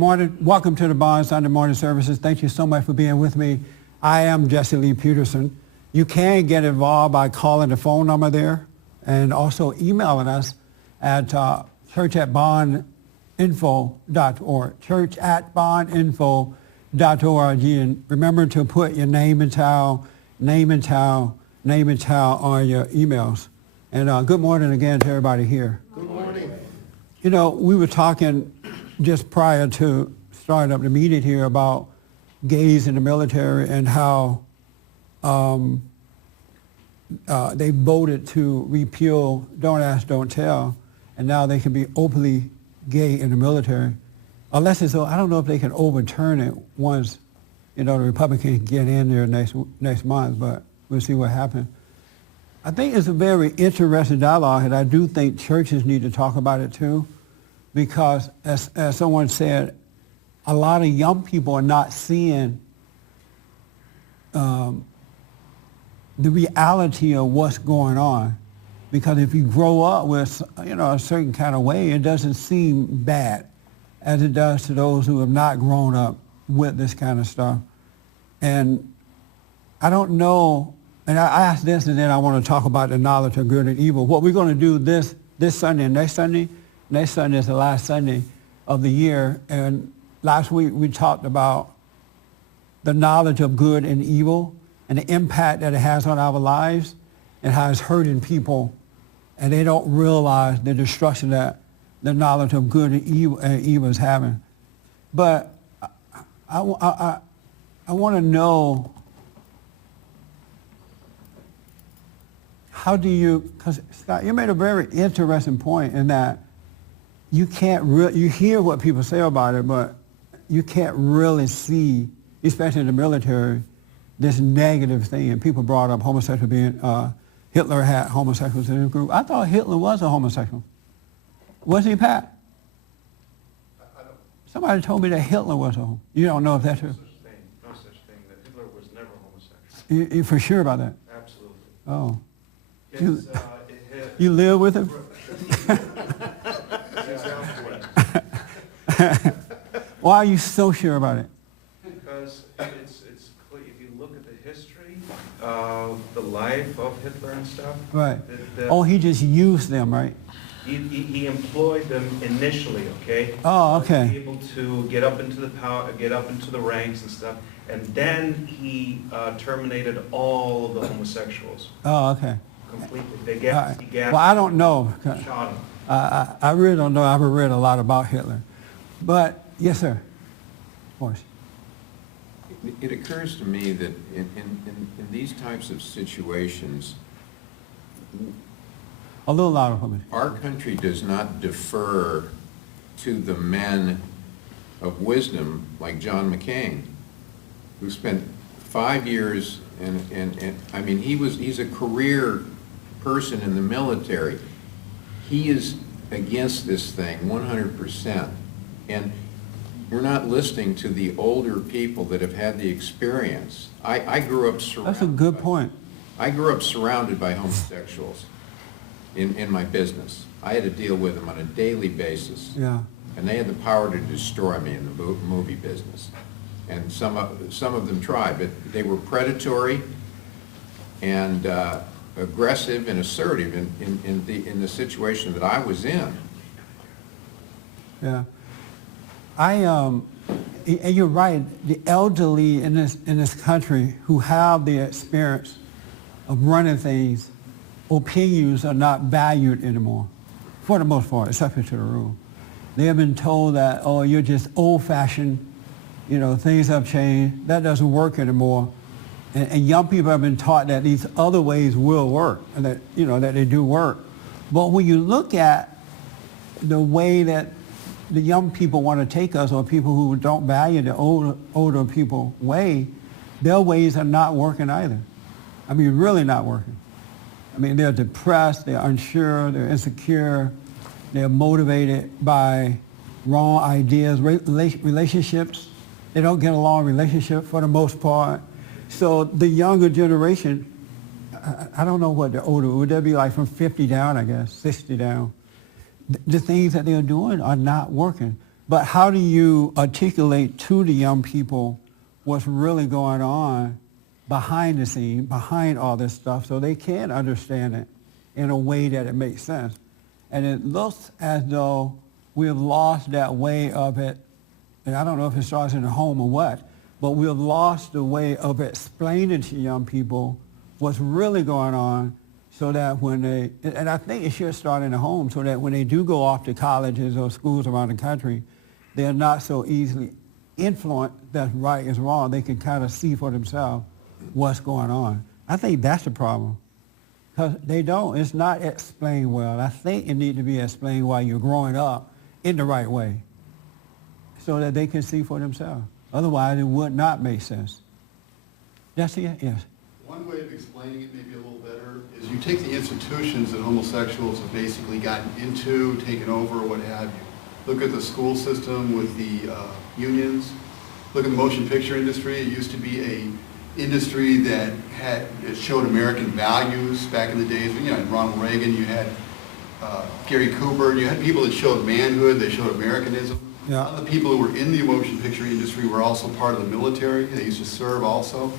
morning. Welcome to the Bond Sunday morning services. Thank you so much for being with me. I am Jesse Lee Peterson. You can get involved by calling the phone number there and also emailing us at church@bondinfo.org, church@bondinfo.org. And remember to put your name and town on your emails. And good morning again to everybody here. Good morning. You know, we were talking just prior to starting up the meeting here about gays in the military and how they voted to repeal Don't Ask, Don't Tell, and now they can be openly gay in the military. Unless it's, I don't know if they can overturn it once, you know, the Republicans get in there next month, but we'll see what happens. I think it's a very interesting dialogue, and I do think churches need to talk about it too, because as someone said, a lot of young people are not seeing the reality of what's going on. Because if you grow up with, you know, a certain kind of way, it doesn't seem bad as it does to those who have not grown up with this kind of stuff. And I don't know, and I asked this, and then I want to talk about the knowledge of good and evil. What we're going to do this Sunday and next Sunday is the last Sunday of the year. And last week we talked about the knowledge of good and evil and the impact that it has on our lives and how it's hurting people. And they don't realize the destruction that the knowledge of good and evil is having. But I want to know, how do you, because Scott, you made a very interesting point in that you can't you hear what people say about it, but you can't really see, especially in the military, this negative thing. And people brought up homosexual being, Hitler had homosexuals in his group. I thought Hitler was a homosexual. Wasn't he, Pat? I don't. Somebody told me that Hitler was a homosexual. You don't know if that's true? No such thing. That Hitler was never homosexual. You for sure about that? Absolutely. Oh. It's, You live with him? Why are you so sure about it? Because it's clear, if you look at the history of the life of Hitler and stuff. Right. Oh, he just used them, right? He employed them initially, okay? Oh, okay. To be able to get up into the power, get up into the ranks and stuff, and then he terminated all of the homosexuals. Oh, okay. Completely. Well, I don't know. Shot him. I really don't know. I haven't read a lot about Hitler. But, yes, sir. Of course. It occurs to me that in these types of situations, A little louder for me. our country does not defer to the men of wisdom like John McCain, who spent 5 years, and I mean, he's a career person in the military. He is against this thing 100%. And we're not listening to the older people that have had the experience. I grew up surrounded. That's a good point. I grew up surrounded by homosexuals in my business. I had to deal with them on a daily basis. Yeah. And they had the power to destroy me in the movie business. And some of them tried, but they were predatory and aggressive and assertive in the situation that I was in. Yeah. And you're right, the elderly in this country who have the experience of running things, opinions are not valued anymore, for the most part, exception to the rule. They have been told that, oh, you're just old-fashioned, you know, things have changed, that doesn't work anymore. And young people have been taught that these other ways will work, and that, you know, that they do work. But when you look at the way that the young people want to take us, or people who don't value the older people way, their ways are not working either. I mean, really not working. I mean, they're depressed, they're unsure, they're insecure, they're motivated by wrong ideas, relationships. They don't get along in relationships for the most part. So the younger generation, I don't know what the older, would that be like from 50 down, I guess, 60 down? The things that they're doing are not working. But how do you articulate to the young people what's really going on behind the scene, behind all this stuff, so they can understand it in a way that it makes sense? And it looks as though we have lost that way of it, and I don't know if it starts in the home or what, but we have lost the way of explaining to young people what's really going on, so that when they, and I think it should start in the home, so that when they do go off to colleges or schools around the country, they're not so easily influenced that right is wrong. They can kind of see for themselves what's going on. I think that's the problem. Because they don't. It's not explained well. I think it needs to be explained while you're growing up in the right way, so that they can see for themselves. Otherwise, it would not make sense. That's it? Yes. One way of explaining it maybe a little better is you take the institutions that homosexuals have basically gotten into, taken over, what have you. Look at the school system with the unions. Look at the motion picture industry. It used to be a industry that it showed American values back in the days. You know, Ronald Reagan, you had Gary Cooper, you had people that showed manhood, they showed Americanism. Yeah. A lot of the people who were in the motion picture industry were also part of the military. They used to serve also.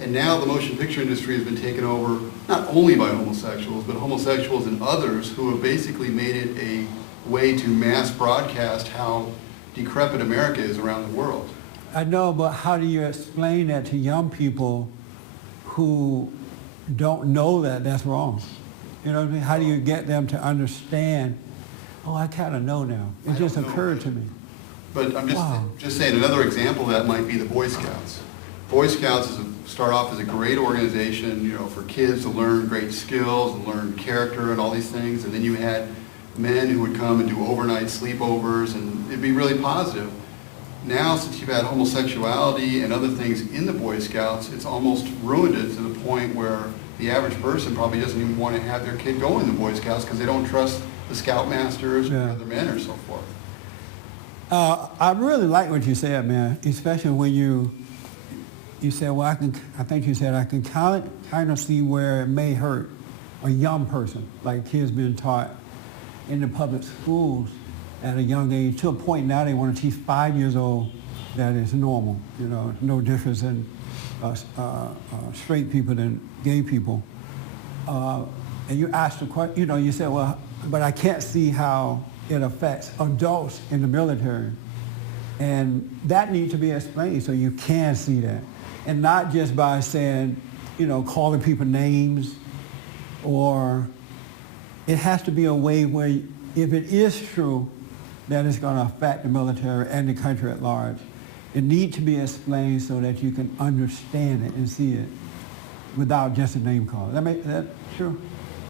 And now the motion picture industry has been taken over not only by homosexuals, but homosexuals and others who have basically made it a way to mass broadcast how decrepit America is around the world. I know, but how do you explain that to young people who don't know that that's wrong? You know what I mean? How do you get them to understand, oh, I kind of know now. It just occurred to me. But I'm Wow. just saying, another example of that might be the Boy Scouts. Boy Scouts start off as a great organization, you know, for kids to learn great skills and learn character and all these things. And then you had men who would come and do overnight sleepovers, and it'd be really positive. Now, since you've had homosexuality and other things in the Boy Scouts, it's almost ruined it to the point where the average person probably doesn't even want to have their kid go in the Boy Scouts because they don't trust the Scoutmasters or other men or so forth. I really like what you said, man, especially when you said, well, I think you said I can kind of see where it may hurt a young person, like kids being taught in the public schools at a young age, to a point now they want to teach 5 years old that it's normal, you know, no difference in straight people than gay people. And you asked the question, you know, you said, well, but I can't see how it affects adults in the military. And that needs to be explained so you can see that. And not just by saying, you know, calling people names, or it has to be a way where if it is true that it's going to affect the military and the country at large, it needs to be explained so that you can understand it and see it without just a name call. That true?